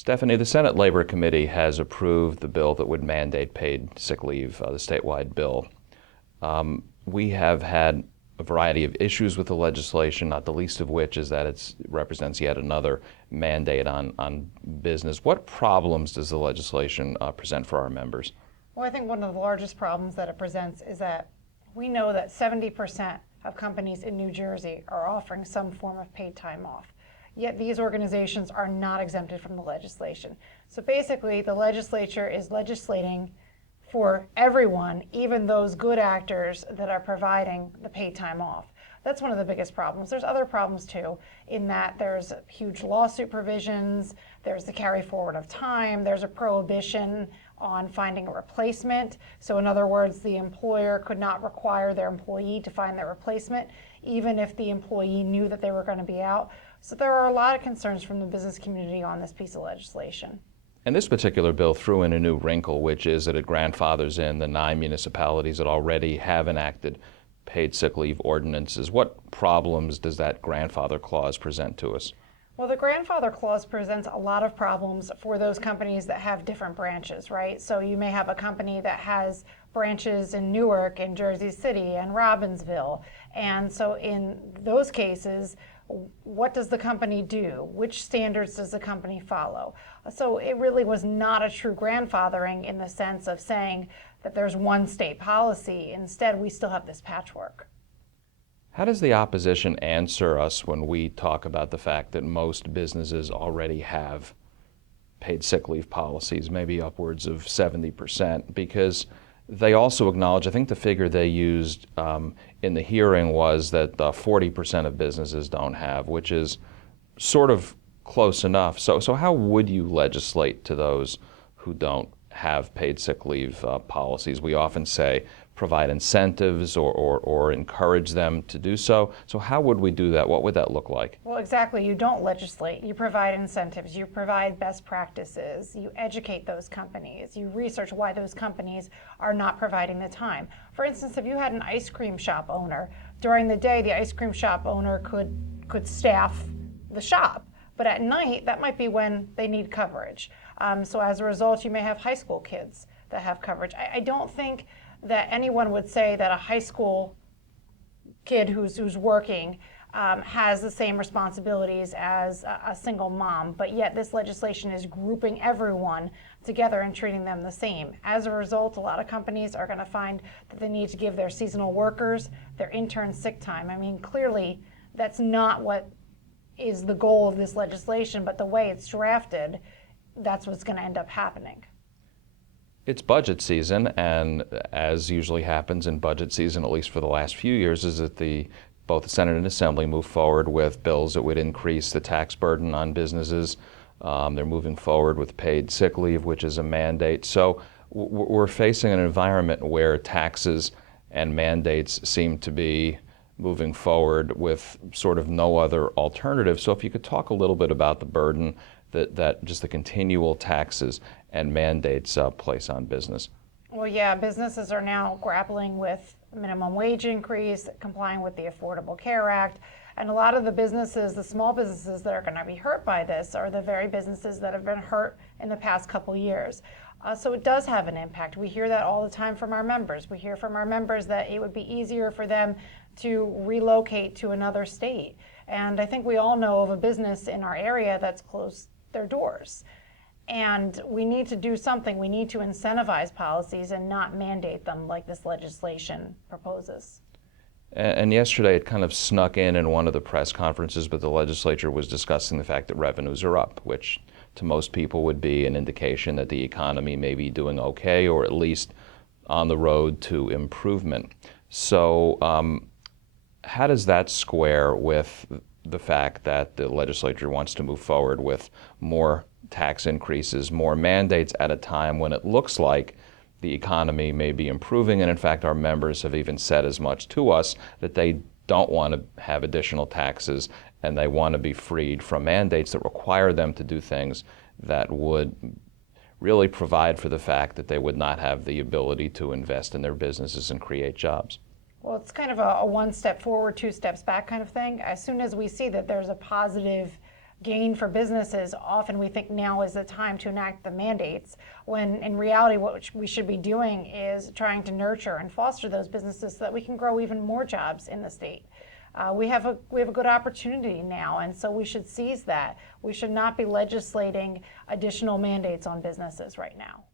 Stephanie, the Senate Labor Committee has approved the bill that would mandate paid sick leave, the statewide bill. We have had a variety of issues with the legislation, not the least of which is that it represents yet another mandate on business. What problems does the legislation present for our members? Well, I think one of the largest problems that it presents is that we know that 70% of companies in New Jersey are offering some form of paid time off. Yet these organizations are not exempted from the legislation. So basically, the legislature is legislating for everyone, even those good actors that are providing the paid time off. That's one of the biggest problems. There's other problems too, in that there's huge lawsuit provisions, there's the carry forward of time, there's a prohibition on finding a replacement. So in other words, the employer could not require their employee to find their replacement, even if the employee knew that they were going to be out. So there are a lot of concerns from the business community on this piece of legislation. And this particular bill threw in a new wrinkle, which is that it grandfathers in the 9 municipalities that already have enacted paid sick leave ordinances. What problems does that grandfather clause present to us? Well, the grandfather clause presents a lot of problems for those companies that have different branches, right? So you may have a company that has branches in Newark and Jersey City and Robbinsville. And so in those cases, what does the company do? Which standards does the company follow? So it really was not a true grandfathering in the sense of saying that there's one state policy. Instead, we still have this patchwork. How does the opposition answer us when we talk about the fact that most businesses already have paid sick leave policies, maybe upwards of 70%? Because they also acknowledge, I think the figure they used in the hearing was that 40% of businesses don't have, which is sort of close enough. So how would you legislate to those who don't have paid sick leave policies? We often say provide incentives or encourage them to do so. So how would we do that? What would that look like? Well, exactly. You don't legislate. You provide incentives. You provide best practices. You educate those companies. You research why those companies are not providing the time. For instance, if you had an ice cream shop owner, during the day, the ice cream shop owner could staff the shop. But at night, that might be when they need coverage. So as a result, you may have high school kids that have coverage. I don't think that anyone would say that a high school kid who's working has the same responsibilities as a single mom, but yet this legislation is grouping everyone together and treating them the same. As a result, a lot of companies are going to find that they need to give their seasonal workers, their interns sick time. I mean, clearly, that's not what is the goal of this legislation, but the way it's drafted, that's what's going to end up happening. It's budget season, and as usually happens in budget season, at least for the last few years, is that both the Senate and Assembly move forward with bills that would increase the tax burden on businesses. They're moving forward with paid sick leave, which is a mandate. So we're facing an environment where taxes and mandates seem to be moving forward with sort of no other alternative. So if you could talk a little bit about the burden that just the continual taxes and mandates place on business. Well, yeah, businesses are now grappling with minimum wage increase, complying with the Affordable Care Act, and a lot of the businesses, the small businesses that are going to be hurt by this are the very businesses that have been hurt in the past couple years. So it does have an impact. We hear that all the time from our members. We hear from our members that it would be easier for them to relocate to another state. And I think we all know of a business in our area that's closed their doors. And we need to do something. We need to incentivize policies and not mandate them like this legislation proposes. And yesterday it kind of snuck in one of the press conferences, but the legislature was discussing the fact that revenues are up, which to most people would be an indication that the economy may be doing okay, or at least on the road to improvement. So how does that square with the fact that the legislature wants to move forward with more tax increases, more mandates at a time when it looks like the economy may be improving? And in fact, our members have even said as much to us that they don't want to have additional taxes and they want to be freed from mandates that require them to do things that would really provide for the fact that they would not have the ability to invest in their businesses and create jobs. Well, it's kind of a one step forward, two steps back kind of thing. As soon as we see that there's a positive gain for businesses, often we think now is the time to enact the mandates, when in reality what we should be doing is trying to nurture and foster those businesses so that we can grow even more jobs in the state. We have a good opportunity now, and so we should seize that. We should not be legislating additional mandates on businesses right now.